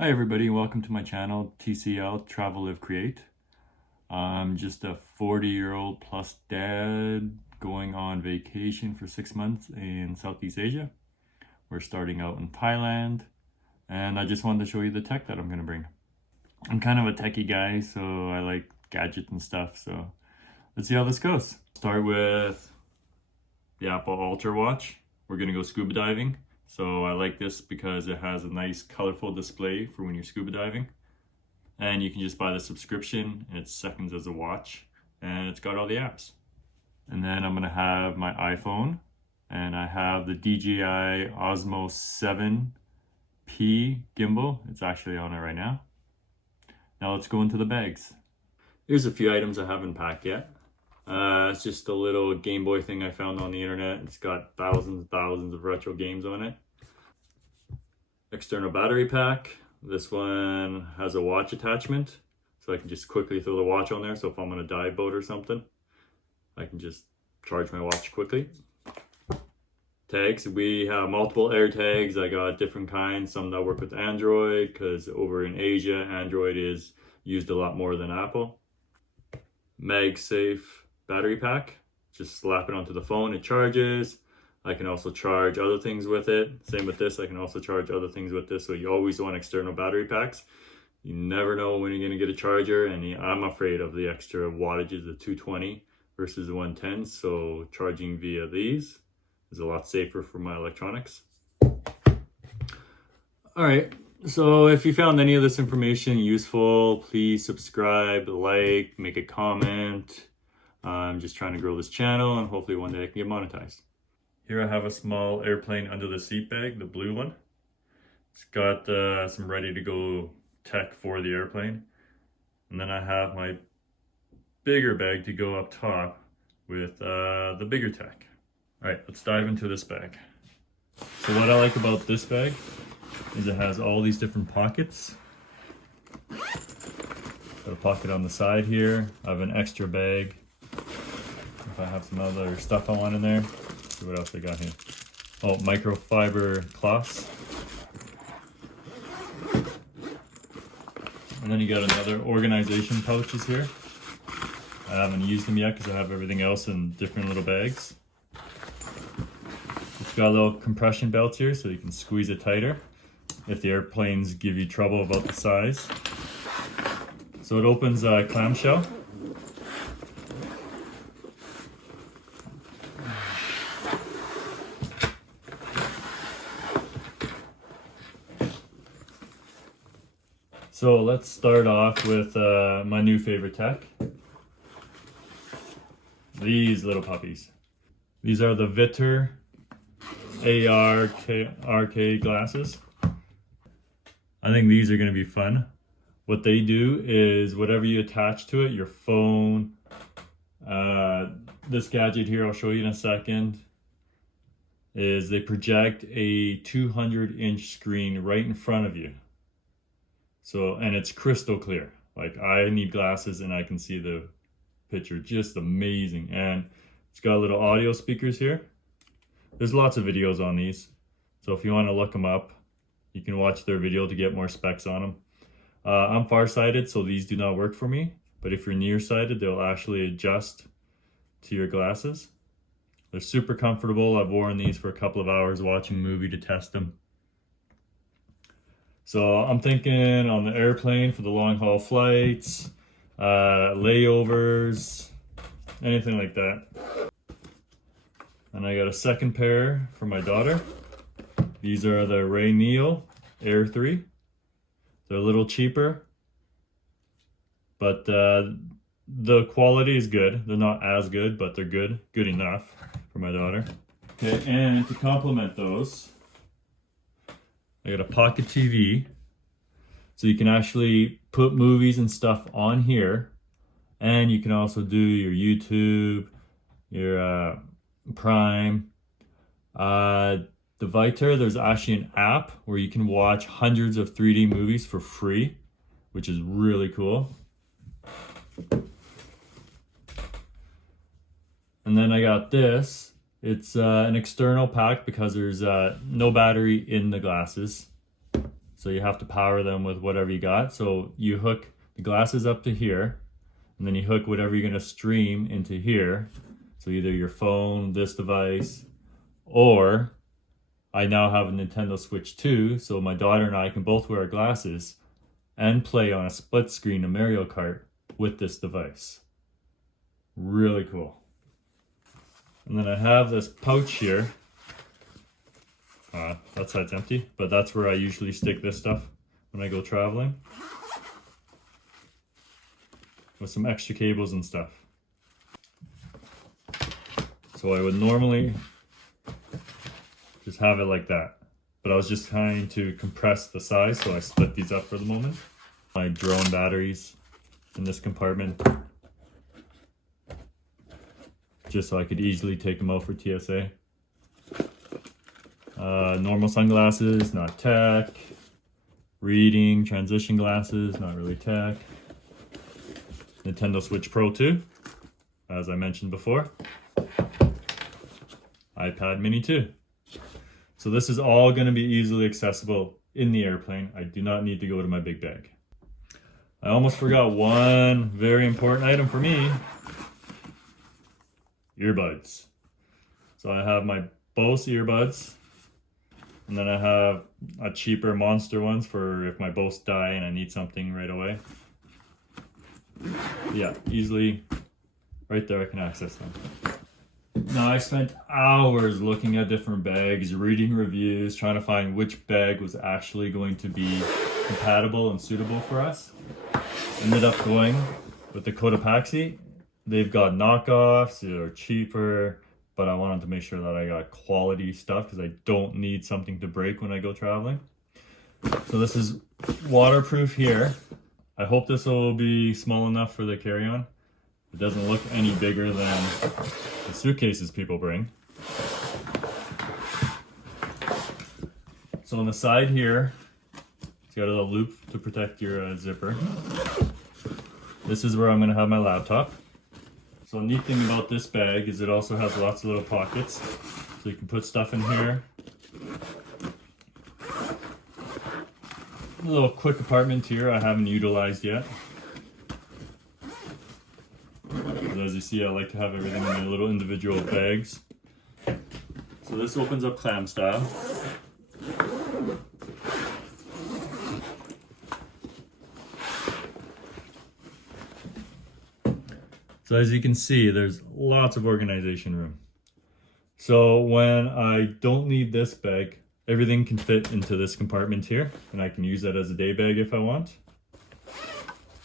Hi everybody, welcome to my channel, TCL, Travel, Live, Create. I'm just a 40-year-old plus dad going on vacation for 6 months in Southeast Asia. We're starting out in Thailand, and I just wanted to show you the tech that I'm going to bring. I'm kind of a techie guy, so I like gadgets and stuff, so let's see how this goes. Start with the Apple Ultra watch. We're going to go scuba diving. So I like this because it has a nice colorful display for when you're scuba diving. And you can just buy the subscription, and it's seconds as a watch, and it's got all the apps. And then I'm gonna have my iPhone, and I have the DJI Osmo 7P gimbal. It's actually on it right now. Now let's go into the bags. Here's a few items I haven't packed yet. It's just a little Game Boy thing I found on the internet. It's got thousands and thousands of retro games on it. External battery pack. This one has a watch attachment, so I can just quickly throw the watch on there. So if I'm on a dive boat or something, I can just charge my watch quickly. Tags. We have multiple air tags. I got different kinds, some that work with Android, because over in Asia, Android is used a lot more than Apple. MagSafe battery pack, just slap it onto the phone, it charges. I can also charge other things with it. Same with this, I can also charge other things with this. So you always want external battery packs. You never know when you're gonna get a charger, and I'm afraid of the extra wattages, the 220 versus the 110. So charging via these is a lot safer for my electronics. All right, so if you found any of this information useful, please subscribe, like, make a comment. I'm just trying to grow this channel, and hopefully one day I can get monetized. Here I have a small airplane under the seat bag, the blue one. It's got some ready to go tech for the airplane. And then I have my bigger bag to go up top with the bigger tech. All right, let's dive into this bag. So what I like about this bag is it has all these different pockets. Got a pocket on the side here. I have an extra bag if I have some other stuff I want in there. Let's see what else I got here. Oh, microfiber cloths. And then you got another organization pouches here. I haven't used them yet because I have everything else in different little bags. It's got little compression belts here so you can squeeze it tighter if the airplanes give you trouble about the size. So it opens a clamshell. So let's start off with my new favorite tech. These little puppies. These are the Vitter ARK glasses. I think these are going to be fun. What they do is whatever you attach to it, your phone, this gadget here I'll show you in a second, is they project a 200-inch screen right in front of you. So, and it's crystal clear. Like, I need glasses and I can see the picture, just amazing. And it's got little audio speakers here. There's lots of videos on these, so if you want to look them up, you can watch their video to get more specs on them. I'm farsighted, so these do not work for me, but if you're nearsighted, they'll actually adjust to your glasses. They're super comfortable. I've worn these for a couple of hours watching a movie to test them. So I'm thinking on the airplane for the long haul flights, layovers, anything like that. And I got a second pair for my daughter. These are the Rayneo Air 3. They're a little cheaper, but the quality is good. They're not as good, but they're good enough for my daughter. Okay, and to complement those, I got a pocket TV, so you can actually put movies and stuff on here, and you can also do your YouTube, your Prime. The Vitter, there's actually an app where you can watch hundreds of 3D movies for free, which is really cool. And then I got this. It's an external pack because there's no battery in the glasses. So you have to power them with whatever you got. So you hook the glasses up to here, and then you hook whatever you're gonna stream into here. So either your phone, this device, or I now have a Nintendo Switch 2, so my daughter and I can both wear glasses and play on a split screen of Mario Kart with this device. Really cool. And then I have this pouch here. That side's empty, but that's where I usually stick this stuff when I go traveling. With some extra cables and stuff. So I would normally just have it like that. But I was just trying to compress the size, so I split these up for the moment. My drone batteries in this compartment. Just so I could easily take them out for TSA. Normal sunglasses, not tech. Reading, transition glasses, not really tech. Nintendo Switch Pro 2, as I mentioned before. iPad Mini 2. So this is all going to be easily accessible in the airplane. I do not need to go to my big bag. I almost forgot one very important item for me. Earbuds. So I have my Bose earbuds. And then I have a cheaper Monster ones for if my Bose die and I need something right away. Yeah, easily right there I can access them. Now I spent hours looking at different bags, reading reviews, trying to find which bag was actually going to be compatible and suitable for us. Ended up going with the Cotopaxi. They've got knockoffs, they're cheaper, but I wanted to make sure that I got quality stuff because I don't need something to break when I go traveling. So this is waterproof here. I hope this will be small enough for the carry-on. It doesn't look any bigger than the suitcases people bring. So on the side here, it's got a little loop to protect your zipper. This is where I'm going to have my laptop. So the neat thing about this bag is it also has lots of little pockets. So you can put stuff in here. A little quick compartment here I haven't utilized yet. But as you see, I like to have everything in little individual bags. So this opens up clam style. So as you can see, there's lots of organization room. So when I don't need this bag, everything can fit into this compartment here, and I can use that as a day bag if I want.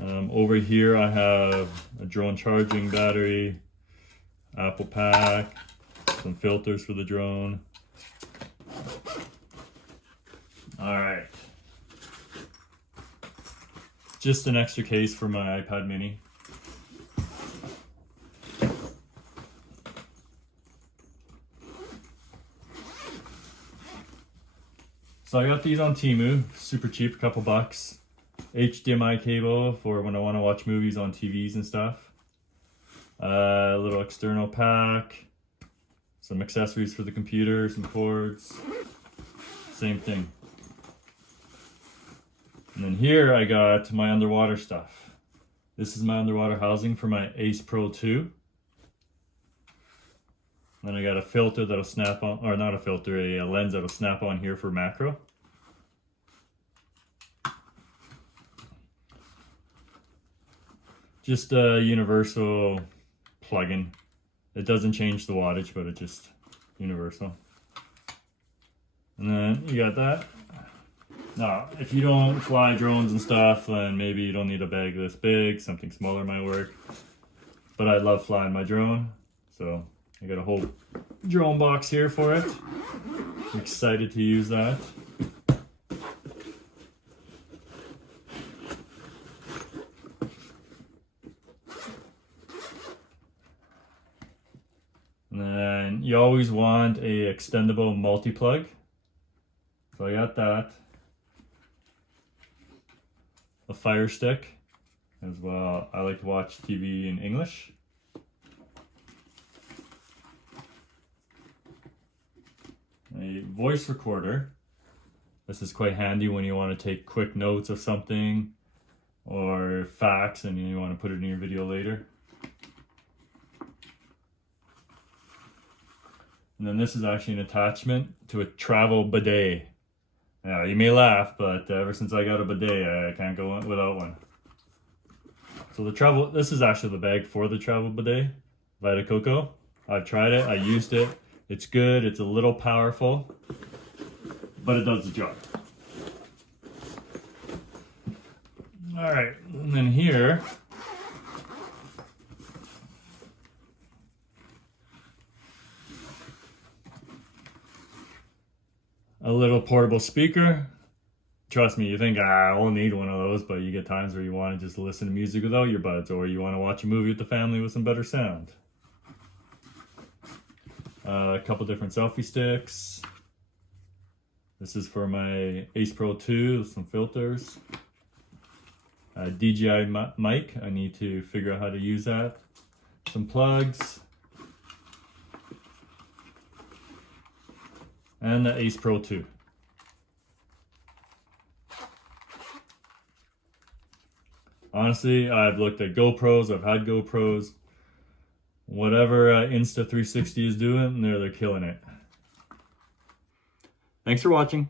Over here I have a drone charging battery, Apple pack, some filters for the drone. Alright. Just an extra case for my iPad mini. So I got these on Temu, super cheap, a couple bucks. HDMI cable for when I want to watch movies on TVs and stuff. A little external pack. Some accessories for the computer, some cords. Same thing. And then here I got my underwater stuff. This is my underwater housing for my Ace Pro 2. Then I got a filter that'll snap on, or not a filter, a lens that'll snap on here for macro. Just a universal plug-in. It doesn't change the wattage, but it's just universal. And then you got that. Now, if you don't fly drones and stuff, then maybe you don't need a bag this big. Something smaller might work. But I love flying my drone, so I got a whole drone box here for it. I'm excited to use that. And then you always want a extendable multi-plug. So I got that. A Fire Stick as well. I like to watch TV in English. A voice recorder. This is quite handy when you want to take quick notes of something or facts and you want to put it in your video later. And then this is actually an attachment to a travel bidet. Now, you may laugh, but ever since I got a bidet, I can't go without one. So this is actually the bag for the travel bidet, Vita Coco. I've tried it, I used it. It's good, it's a little powerful, but it does the job. All right, and then here, a little portable speaker. Trust me, you think, I won't need one of those, but you get times where you want to just listen to music without your buds, or you want to watch a movie with the family with some better sound. A couple different selfie sticks. This is for my Ace Pro 2 with some filters. DJI mic, I need to figure out how to use that. Some plugs. And the Ace Pro 2. Honestly, I've looked at GoPros, I've had GoPros. Whatever Insta360 is doing, they're killing it. Thanks for watching.